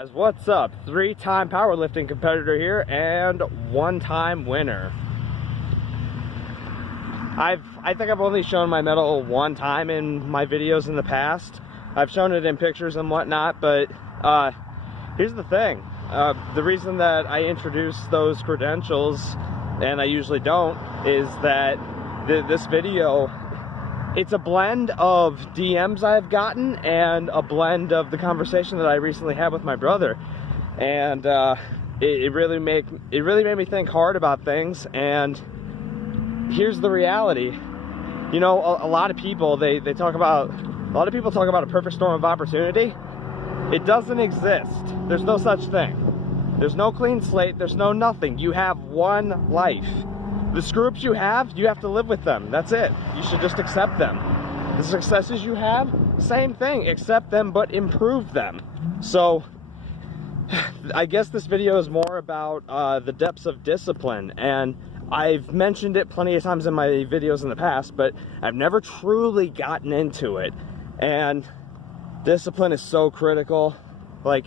Guys, what's up? Three-time powerlifting competitor here and one-time winner. I think I've only shown my medal one time in my videos in the past. I've shown it in pictures and whatnot, but here's the thing. The reason that I introduce those credentials, and I usually don't, is that this video, it's a blend of DMs I've gotten and a blend of the conversation that I recently had with my brother, and it really made me think hard about things. And here's the reality. You know, a lot of people talk about a perfect storm of opportunity. It doesn't exist. There's no such thing. There's no clean slate. There's no nothing. You have one life. The screw-ups you have to live with them. That's it. You should just accept them. The successes you have, same thing. Accept them, but improve them. So, I guess this video is more about the depths of discipline. And I've mentioned it plenty of times in my videos in the past, but I've never truly gotten into it. And discipline is so critical. Like,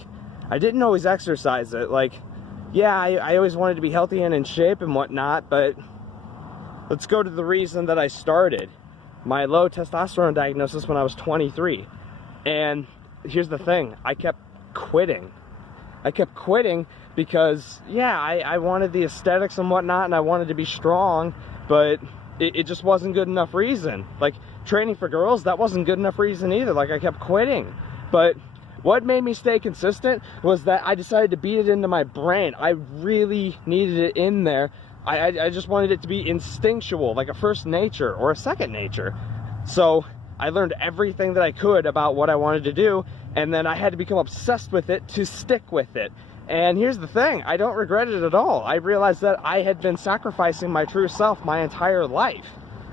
I didn't always exercise it. Like, yeah, I always wanted to be healthy and in shape and whatnot, but let's go to the reason that I started. My low testosterone diagnosis when I was 23. And here's the thing, I kept quitting. I kept quitting because, yeah, I wanted the aesthetics and whatnot, and I wanted to be strong, but it just wasn't good enough reason. Like, training for girls, that wasn't good enough reason either. Like, I kept quitting. But what made me stay consistent was that I decided to beat it into my brain. I really needed it in there. I just wanted it to be instinctual, like a first nature or a second nature. So I learned everything that I could about what I wanted to do, and then I had to become obsessed with it to stick with it. And here's the thing, I don't regret it at all. I realized that I had been sacrificing my true self my entire life.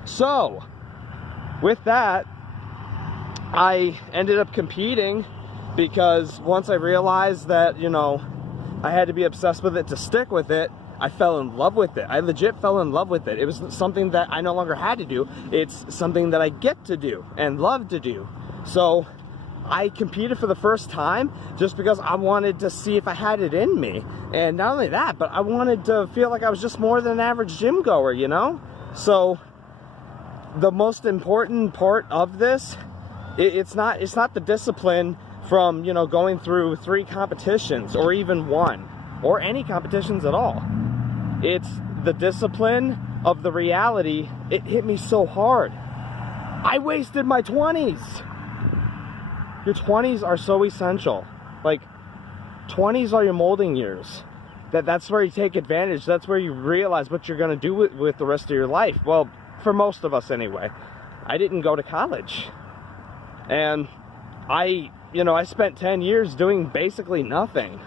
So, with that, I ended up competing because once I realized that, you know, I had to be obsessed with it to stick with it, I fell in love with it. I legit fell in love with it. It was something that I no longer had to do. It's something that I get to do and love to do. So I competed for the first time just because I wanted to see if I had it in me. And not only that, but I wanted to feel like I was just more than an average gym goer, you know? So the most important part of this, it's not the discipline from, you know, going through 3 competitions or even 1 or any competitions at all. It's the discipline of the reality. It hit me so hard. I wasted my 20s. Your 20s are so essential. Like, 20s are your molding years. That's where you take advantage. That's where you realize what you're going to do with the rest of your life. Well, for most of us anyway. I didn't go to college. And I spent 10 years doing basically nothing.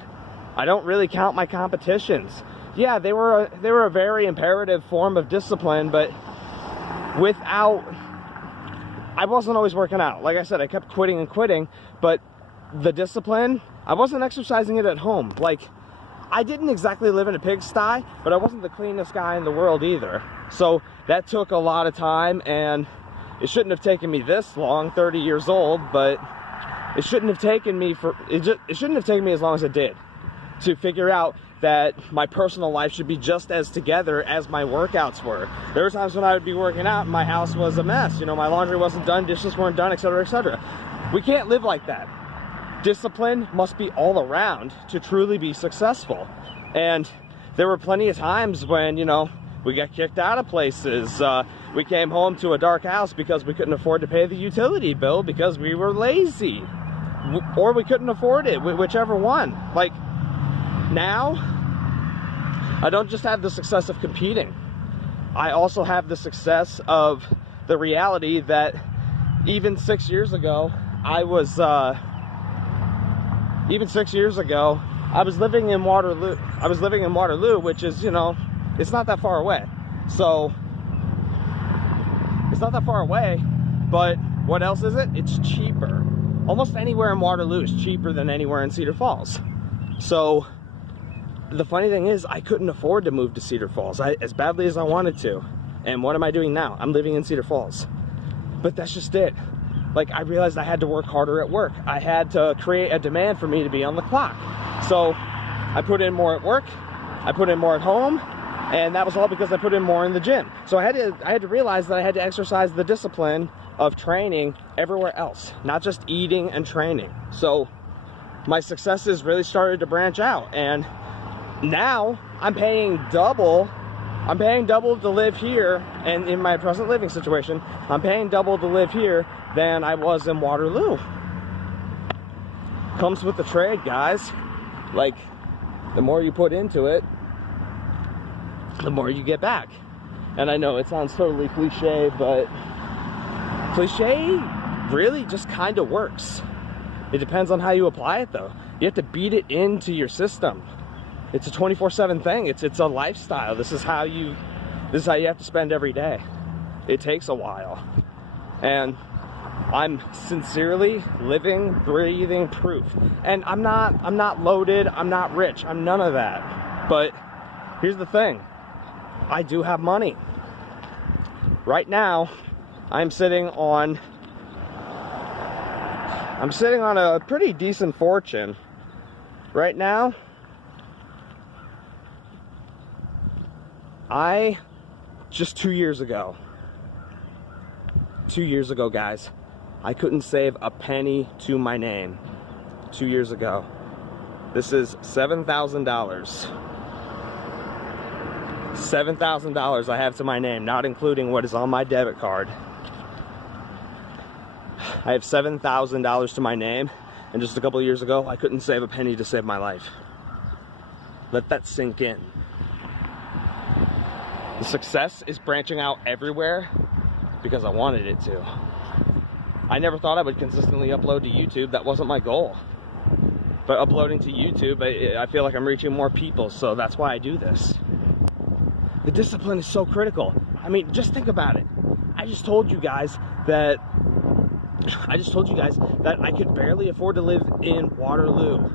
I don't really count my competitions. Yeah, they were a very imperative form of discipline, but I wasn't always working out. Like I said, I kept quitting and quitting, but the discipline, I wasn't exercising it at home. Like, I didn't exactly live in a pigsty, but I wasn't the cleanest guy in the world either. So that took a lot of time, and it shouldn't have taken me this long, 30 years old, but it shouldn't have taken me as long as it did to figure out that my personal life should be just as together as my workouts were. There were times when I would be working out and my house was a mess. You know, my laundry wasn't done, dishes weren't done, etc., etc. We can't live like that. Discipline must be all around to truly be successful. And there were plenty of times when, you know, we got kicked out of places. We came home to a dark house because we couldn't afford to pay the utility bill because we were lazy. Or we couldn't afford it, whichever one. Like, now, I don't just have the success of competing. I also have the success of the reality that even 6 years ago, I was living in Waterloo. I was living in Waterloo, which is, you know, it's not that far away. So, it's not that far away, but what else is it? It's cheaper. Almost anywhere in Waterloo is cheaper than anywhere in Cedar Falls. So, the funny thing is, I couldn't afford to move to Cedar Falls as badly as I wanted to. And what am I doing now? I'm living in Cedar Falls. But that's just it. like, I realized I had to work harder at work. I had to create a demand for me to be on the clock. So I put in more at work, I put in more at home, and that was all because I put in more in the gym. So I had to realize that I had to exercise the discipline of training everywhere else, not just eating and training. So my successes really started to branch out, and now I'm paying double to live here, and in my present living situation, I'm paying double to live here than I was in Waterloo. Comes with the trade, guys. Like, the more you put into it, the more you get back. And I know it sounds totally cliche, but cliche really just kind of works. It depends on how you apply it, though. You have to beat it into your system. It's a 24/7 thing. It's a lifestyle. This is how you have to spend every day. It takes a while. And I'm sincerely living, breathing proof. And I'm not loaded, I'm not rich, I'm none of that. But here's the thing. I do have money. Right now, I'm sitting on a pretty decent fortune. Right now, just 2 years ago, guys, I couldn't save a penny to my name. 2 years ago. This is $7,000. $7,000 I have to my name, not including what is on my debit card. I have $7,000 to my name, and just a couple of years ago, I couldn't save a penny to save my life. Let that sink in. The success is branching out everywhere because I wanted it to. I never thought I would consistently upload to YouTube. That wasn't my goal. But uploading to YouTube, I feel like I'm reaching more people, so that's why I do this. The discipline is so critical. I mean, just think about it. I just told you guys that I could barely afford to live in Waterloo.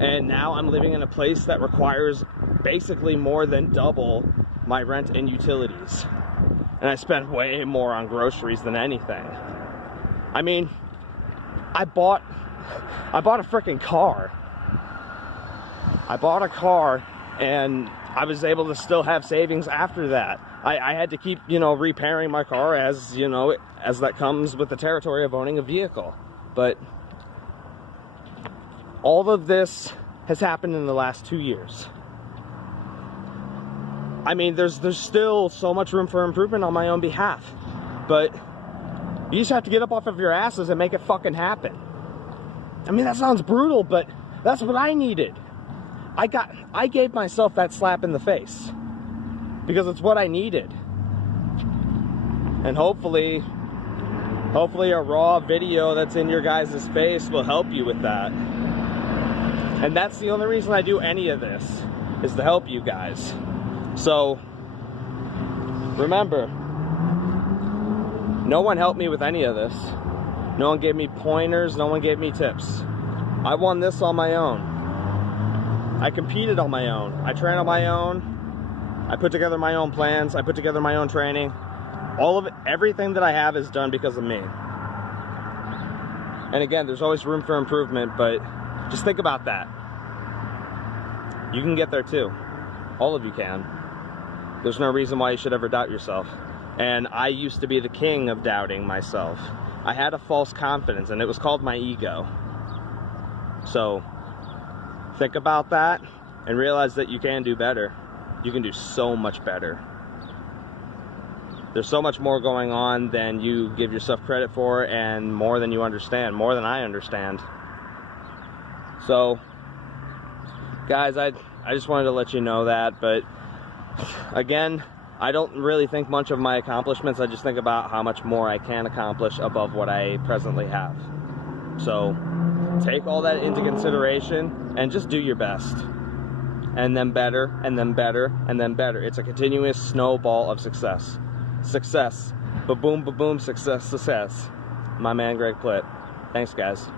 And now I'm living in a place that requires basically more than double my rent and utilities. And I spend way more on groceries than anything. I mean, I bought a freaking car. I bought a car, and I was able to still have savings after that. I had to keep, repairing my car as that comes with the territory of owning a vehicle. But all of this has happened in the last 2 years. I mean, there's still so much room for improvement on my own behalf. But you just have to get up off of your asses and make it fucking happen. I mean, that sounds brutal, but that's what I needed. I gave myself that slap in the face because it's what I needed. And hopefully a raw video that's in your guys' face will help you with that. And that's the only reason I do any of this, is to help you guys. So remember, no one helped me with any of this. No one gave me pointers, no one gave me tips. I won this on my own. I competed on my own. I trained on my own. I put together my own plans. I put together my own training. All of it, everything that I have is done because of me. And again, there's always room for improvement, but just think about that. You can get there too. All of you can. There's no reason why you should ever doubt yourself. And I used to be the king of doubting myself. I had a false confidence, and it was called my ego. So think about that and realize that you can do better. You can do so much better. There's so much more going on than you give yourself credit for, and more than you understand, more than I understand. So guys, I just wanted to let you know that. But again, I don't really think much of my accomplishments. I just think about how much more I can accomplish above what I presently have. So take all that into consideration and just do your best. And then better, and then better, and then better. It's a continuous snowball of success. Success. Ba-boom, ba-boom, success, success. My man, Greg Plitt. Thanks, guys.